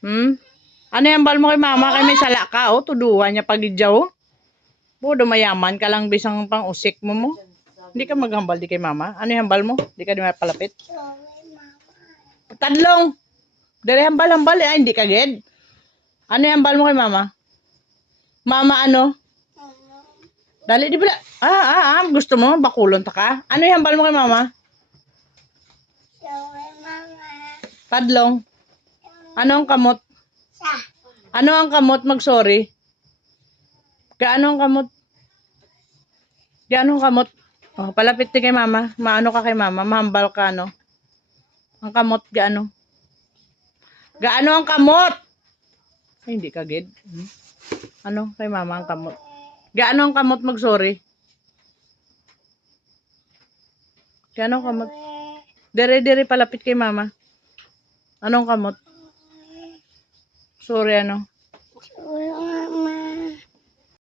Hmm? Ano yung hambal mo kay mama? Kay may sala ka, oh. Tuduhan niya pagidyaw, oh. Bodo mayaman ka lang bisang pang usik mo. Hindi ka maghambal di kay mama. Ano yung hambal mo? Hindi ka di mapalapit. Tadlong. Dari hambal-hambal, eh. Hindi ka ged. Ano yung hambal mo kay mama? Mama ano? Dali di ba? Gusto mo bakulon ta ka? Ano yung hambal mo kay mama? Tadlong. Ano ang kamot? Ano ang kamot mag-sorry? Gaano ang kamot? Gaano ang kamot? Oh, palapit din kay mama. Maano ka kay mama? Mahambal ka, no? Ang kamot, gaano? Gaano ang kamot? Ay, hindi ka gid. Ano kay mama ang kamot? Gaano ang kamot mag-sorry? Gaano ang kamot? Dire-dire palapit kay mama. Anong kamot? Sorry, ano?